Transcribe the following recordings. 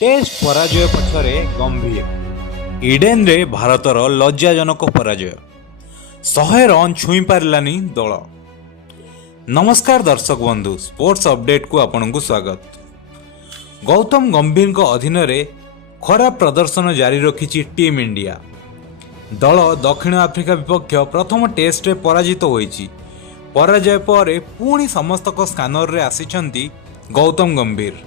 Test पराजय पछरे गंभीर Eden रे भारतर लज्जाजनक पराजय 100 रन छुई पारलानी दल। नमस्कार दर्शक बंधु, स्पोर्ट्स अपडेट को आपनकु स्वागत। गौतम गंभीर को अधीन रे खराब प्रदर्शन जारी रखिछि टीम इंडिया। दल दक्षिण आफ्रिका विपक्ष प्रथम टेस्ट रे पराजित होईछि। पराजय पर पुणी समस्त स्कानर रे आसिछंती गौतम गंभीर।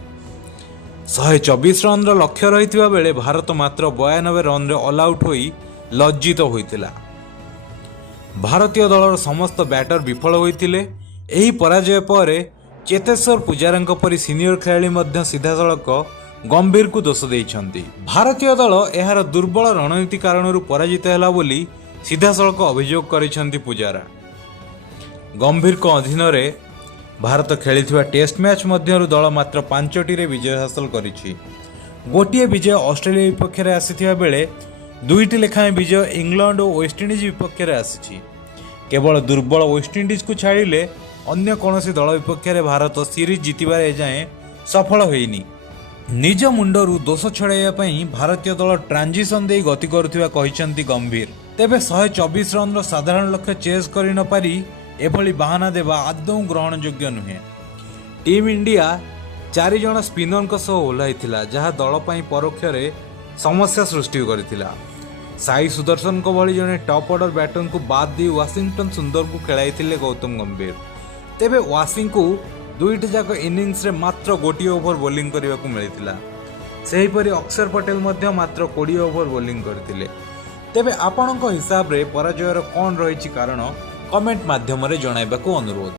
124 रन लक्ष्य रही बेले भारत मात्र 92 रन ऑल आउट होई लज्जित होइतिला। भारतीय दलर समस्त बैटर विफल होइतिले। एही पराजय पर चेतेश्वर पुजारांक परि सीनियर खेलाड़ी मध्य सीधासळख गंभीर को दोष देइछंती। भारतीय दल एहार दुर्बल रणनीति कारणरू पराजित हैला बोली सीधासळख अभियोग करिछंती पुजारा। गंभीर को अधीन रे भारत खेली टेस्ट मैच मध्यरु दल मात्र 5टी रे विजय हासिल करिछि। गोटिए विजय ऑस्ट्रेलिया विपक्ष रे आसीथिबा बेले 2टी लेखाएं विजय इंग्लैंड और वेस्टइंडीज विपक्ष रे आसीछि। केवल दुर्बल वेस्टइंडीज को छाड़िले अन्य कोनोसी दल विपक्ष रे भारत सीरीज जितिबार एजाएं सफल होइनी। निज मुंडरू दोष छड़ाइया पई भारतीय दल ट्रांजिशन दे गति करुथिबा कहिसंती गंभीर। तेबे 124 रन रो साधारण लक्ष्य चेस करि न पारी एभली बहाना देवा आदौ ग्रहण योग्य नुहे। टीम इंडिया 4 जण स्पिनर सह ओह्लाइथिला, जहाँ दल पई परोक्ष रे समस्या सृष्टि करथिला। साई सुदर्शन को भली जने टॉप ऑर्डर बैटर को बाद दी वाशिंगटन सुंदर को खेलाइथिले गौतम गंभीर। तेबे वाशिंग को 2टी जाक इनिंग्स रे मात्र गोटी ओवर बोलिंग करने को मिलिथिला। सेहीपरि अक्षर पटेल मध्य मात्र 20 ओवर बोलिंग करथिले। तेबे आपणक हिसाब रे पराजयर कोन रहिछि कारण कमेंट माध्यम रे जणाइबाकू अनुरोध।